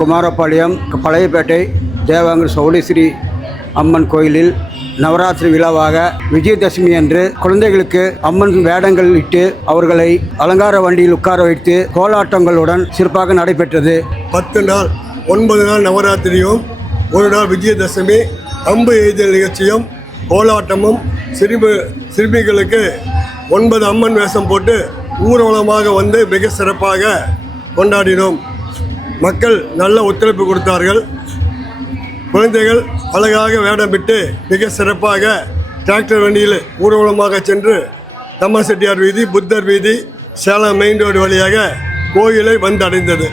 குமாரபாளையம் பழையப்பேட்டை தேவாங்கர் சௌடேஸ்வரி அம்மன் கோயிலில் நவராத்திரி விழாவாக விஜயதசமி அன்று குழந்தைகளுக்கு அம்மன் வேடங்கள் இட்டு அவர்களை அலங்கார வண்டியில் உட்கார வைத்து கோலாட்டங்களுடன் சிறப்பாக நடைபெற்றது. பத்து நாள் ஒன்பது நாள் நவராத்திரியும் ஒரு நாள் விஜயதசமி அம்பு எய்தல் நிகழ்ச்சியும் கோலாட்டமும் சிறுமி சிறுமிகளுக்கு ஒன்பது அம்மன் வேஷம் போட்டு ஊர்வலமாக வந்து மிக சிறப்பாக கொண்டாடினோம். மக்கள் நல்ல ஒத்துழைப்பு கொடுத்தார்கள். குழந்தைகள் அழகாக வேடமிட்டு மிக சிறப்பாக டிராக்டர் வண்டியில் ஊர்வலமாக சென்று தம்ம செட்டியார் வீதி புத்தர் வீதி சேலம் மெயின் ரோடு வழியாக கோயிலை வந்தடைந்தது